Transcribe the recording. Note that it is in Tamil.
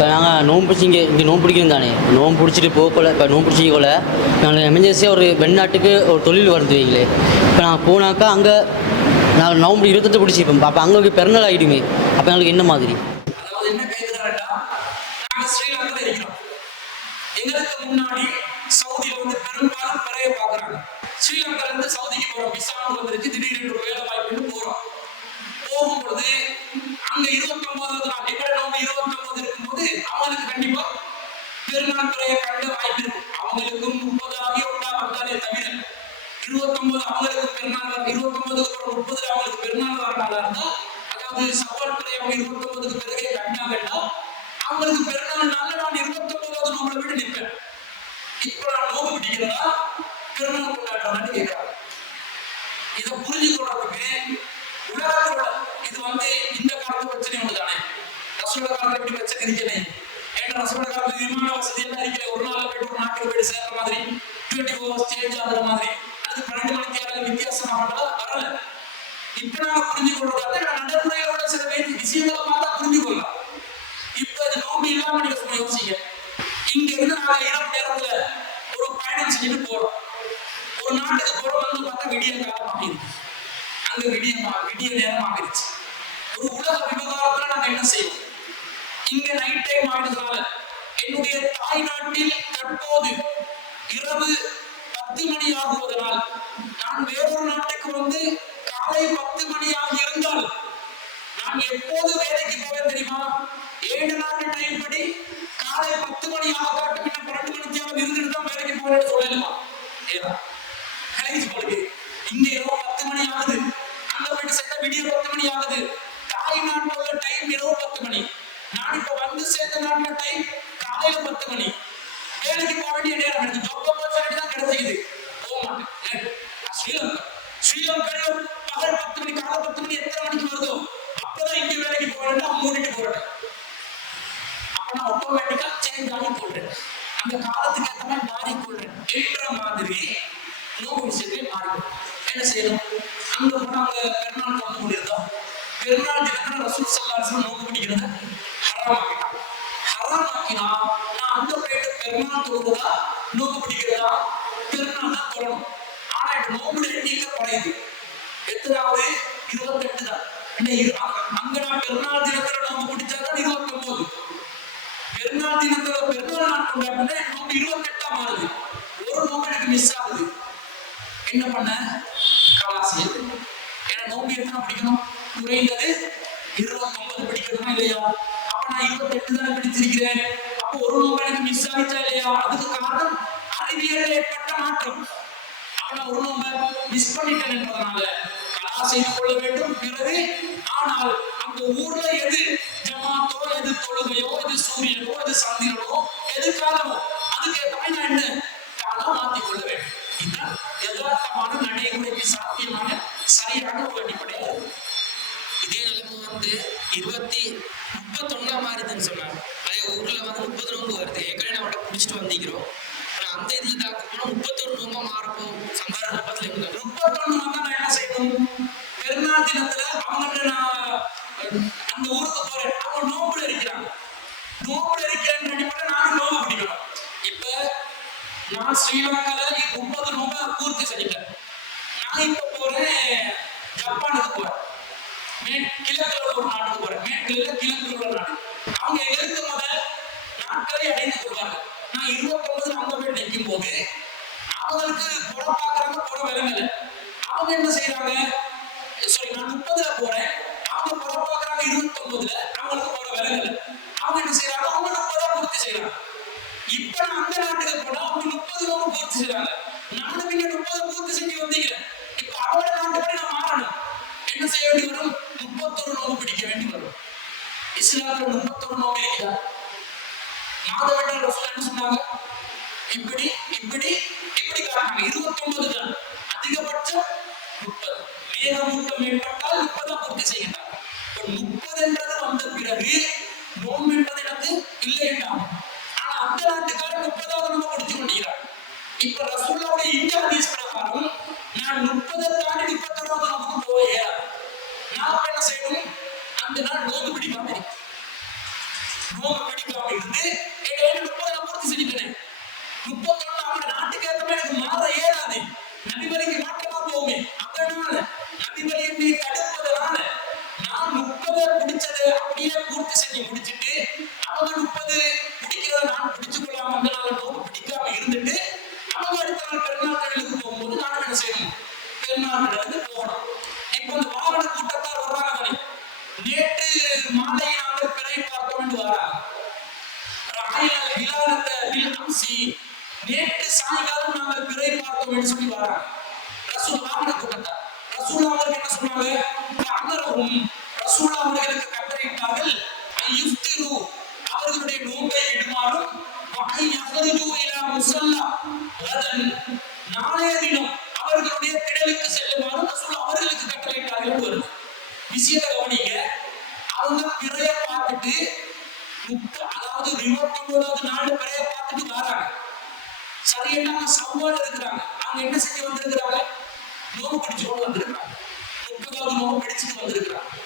இப்போ நாங்கள் நோன் பிடிச்சி இங்கே இங்கே நோம்பு பிடிக்கணும் தானே. நோன் பிடிச்சிட்டு போகக்குள்ள இப்போ நோம்பு பிடிச்சிக்கொள்ள நாங்கள் எமர்ஜென்சியாக ஒரு வெளிநாட்டுக்கு ஒரு தொழில் வருது வைங்களே. இப்போ நாங்கள் போனாக்கா அங்கே நான் நவம்பர் இருபத்தெட்டு பிடிச்சிப்போம் அப்போ அங்கே பிறநாள் ஆகிடுமே அப்போ எங்களுக்கு என்ன மாதிரி? எங்களுக்கு முன்னாடி சவுதியில வந்து பெரும்பாலும் பிறைய பாக்குறாங்க ஸ்ரீலங்கா இருந்து சவுதிக்கு போறோம் விசான்னு வந்துருச்சு திடீர்னு இருபத்தொன்பதுக்கு முப்பதுல அவங்களுக்கு பெருநாள் வர இருந்தா அதாவது சவால் பிறை அவங்க இருபத்தொன்பதுக்கு பிறகு கட்டினாங்கன்னா அவங்களுக்கு பெருநாள் நல்ல நான் இருபத்தி ஒன்பதாவது நோம்புல விட்டு நிற்பேன். இப்ப நான் நோம்பு பிடிக்கிறதா பெருநாள் கொண்டாடுறதான்னு கேட்கிறாங்க இதை புரிஞ்சுக்கொள்றதுக்கு உலகத்தோட இது வந்து இந்த காலத்து பிரச்சனை ஒன்று தானே ரசோட காலத்துல எப்படி பிரச்சனை இருக்கணும் ஏன்னா ரசோட காலத்துல விமான வசதி எல்லாம் இருக்கல ஒரு நாள் போயிட்டு ஒரு நாட்டுக்கு போயிட்டு சேர்ற மாதிரி டுவெண்ட்டி ஃபோர் ஹவர்ஸ் சேஞ்ச் ஆகுற மாதிரி அது பன்னெண்டு மணிக்கு நேரம் வித்தியாசம் ஆகல வரல இப்ப நாங்க புரிஞ்சு நான் நடைமுறையோட சில வே- விஷயங்களை பார்த்தா புரிஞ்சு கொள்ளலாம் இப்ப அது நோம்பு இல்லாம நீங்க சும்மா யோசிங்க. இங்க இருந்து நாங்க இரவு நேரத்துல ஒரு பயணம் செஞ்சுட்டு போறோம். ஒரு நாட்டுக்கு போறோம் வந்து பார்த்தா விடிய காலம் அப்படின்னு அங்க விடிய விடிய நேரம் ஆகிருச்சு ஒரு உலக விவகாரத்துல நாங்க என்ன செய்வோம்? இங்க நைட் டைம் ஆயிடுறதுனால என்னுடைய தாய் நாட்டில் தற்போது இரவு பத்து மணி ஆகுவதனால் நான் வேறொரு நாட்டுக்கு வந்து காலை பத்து மணியாக இருந்தால் நான் எப்போது வேலைக்கு போவேன் தெரியுமா? ஏழு நாட்டு டைம் படி காலை பத்து மணி ஆக காட்டும் இன்னும் பன்னெண்டு மணிக்கு இருந்துட்டு தான் வேலைக்கு போவேன்னு சொல்லலாமா ஏதா கலைஞ்சு போடுது இங்க இரவு பத்து மணி ஆகுது. அங்க போயிட்டு சேர்ந்தா விடிய பத்து மணி ஆகுது. தாய் நாட்டுல டைம் இரவு பத்து மணி. நான் இப்ப வந்து சேர்ந்த நாட்டுல டைம் காலையில பத்து மணி வேலைக்கு போக வேண்டிய நேரம் எனக்கு ஜாப் ஆப்பர்ச்சுனிட்டி தான் கிடைச்சிக்குது போக மாட்டேன் ஏன்? நான் ஸ்ரீலங்கா ஸ்ரீலங்கால பகல் பத்து மணி காலை பத்து மணி எத்தனை மணிக்கு வருதோ அப்பதான் இங்க வேலைக்கு போறேன்னா மூடிட்டு போறேன் அப்ப நான் ஆட்டோமேட்டிக்கா சேஞ்ச் ஆகி கொள்றேன் அந்த காலத்துக்கு ஏற்ற மாதிரி மாறிக்கொள்றேன் என்ற மாதிரி நோவு விஷயத்தை மாறிடும் என்ன செய்யணும்? அங்க போனா அங்க பெருநாள் தொடர்ந்து கொண்டிருந்தோம் பெருநாள் தினத்துல ரசூல் சல்லாசம் நோக்கு பிடிக்கிறத ஹராமாக்கிட்டான். ஹராமாக்கினா நான் அங்க போயிட்டு பெருநாள் தொழுவதா நோக்கு பிடிக்கிறதா? பெருநாள் தான் தொழணும். ஆனா இப்ப நோம்புல எண்ணிக்கை குறையுது. எத்தனாவது? இருபத்தெட்டு தான். என்ன அங்க- நான் பெருநாள் தினத்துல நோம்பு பிடிச்சாதான் இருபத்தி ஒன்பது பெருநாள் தினத்துல பெருநாள் நாள் கொண்டாடுனா என் நோம்பு இருபத்தெட்டாம் மாறுது. ஒரு நோம்பு எனக்கு மிஸ் ஆகுது. என்ன பண்ண? கலாசி ஏன்னா நோம்பு எத்தனை பிடிக்கணும்? குறைந்தது பிடிக்கணுமா இல்லையா? அப்ப நான் தானே பிடிச்சிருக்கிறேன் அப்போ ஒரு நோம்பு எனக்கு மிஸ் ஆகிச்சா இல்லையா? அதுக்கு காரணம் அறிவியல் ஏற்பட்ட மாற்றம். அப்ப நான் ஒரு நோம்பை மிஸ் பண்ணிட்டேன் என்பதனால கலா செய்து கொள்ள வேண்டும். பிறகு ஆனால் அந்த ஊர்ல எது ஜமாத்தோ எது தொழுகையோ எது சூரியனோ எது சந்திரனோ எது காலமோ அதுக்கு நான் என்ன பிடிச்சிட்டு வந்திக்கிறோம் ஆனா அந்த இதுல தாக்க போனா முப்பத்தொரு நோம்பா மாறப்போம் சம்பார ரூபத்துல இருந்தாங்க முப்பத்தொன்னு வந்தா நான் என்ன செய்யணும்? பெருநாள் தினத்துல அவங்கள்ட்ட நான் அந்த ஊருக்கு போறேன். அவங்க நோம்புல இருக்கிறாங்க. நோம்புல இருக்கிறேன்னு அடிப்படை நானும் நோம்பு பிடிக்கணும். இப்ப நான் ஸ்ரீலங்கால முப்பது நோம்ப பூர்த்தி செஞ்சுட்டேன். நான் இப்ப போறேன் ஜப்பானுக்கு போறேன். மேற் கிழக்குல ஒரு நாட்டுக்கு போறேன் மேற்குல கிழக்குல உள்ள நாடு அவங்க எங்களுக்கு முதல் நாட்களை அடைந்து கொள்வார்கள் நான் இருபத்தொன்பதுல அங்க போய் நிற்கும் போது அவங்களுக்கு புற பாக்குறாங்க புற விலங்கல அவங்க என்ன செய்யறாங்க சாரி நான் முப்பதுல போறேன் அவங்க புற பாக்குறாங்க இருபத்தொன்பதுல அவங்களுக்கு போற விலங்கல அவங்க என்ன செய்யறாங்க அவங்க முப்பதா பூர்த்தி செய்யறாங்க இப்ப நான் அந்த நாட்டுக்கு போனா அவங்க முப்பது ரூபாய் பூர்த்தி செய்யறாங்க நானும் இங்க முப்பது பூர்த்தி செஞ்சு வந்தீங்க. இப்ப அவங்களோட நாட்டுப்படி நான் மாறணும். என்ன செய்ய வேண்டி வரும்? முப்பத்தொரு நோம்பு பிடிக்க வேண்டி வரும். இஸ்லாத்துல முப்பத்தொரு நோம்பு இருக்குதா? மாதவர்கள் ரசூல் என்ன சொன்னாங்க? இப்படி இப்படி இப்படி காட்டினாங்க. இருபத்தொன்பது தான் ரசூல்லாவுடைய இந்த ஹதீஸ் பிரகாரம் நான் முப்பதை தாண்டி முப்பத்தொராவது நமக்கு போக இயலாது என்ன செய்யணும்? அந்த நாள் நோம்பு பிடிக்காம இருக்கு நோம்பு பிடிக்காம இருந்து என்னை முப்பதை நான் பூர்த்தி செஞ்சுட்டேன். முப்பது நேற்று சாயங்காலம் நாங்கள் பிறை பார்த்தோம் என்று சொல்லி வராங்க. ரசூல் வாகன கூட்டத்தார் ரசூல் அவர்கள் என்ன சொன்னாங்க? அமரவும் ரசூல் அவர்களுக்கு கட்டளையிட்டார்கள் ஐயுஃப்திரு அவர்களுடைய நோக்கை விடுமாறும் வகை அகருஜு இலா முசல்லா அதன் நாளைய தினம் அவர்களுடைய திடலுக்கு செல்லுமாறும் ரசூல் அவர்களுக்கு கட்டளையிட்டார்கள் வருது. விஷயத்தை கவனிங்க. அவங்க பிறைய பார்த்துட்டு ஐநூறாவது நாலு கடையை பார்த்துட்டு வராங்க. சரியெல்லாம் சவ்வால் இருக்கிறாங்க. அவங்க என்ன செய்ய வந்திருக்கிறாங்க? நோவு பிடிச்சோடு வந்திருக்கிறாங்க. முப்பதாவது நோவு பிடிச்சிட்டு வந்திருக்கிறாங்க.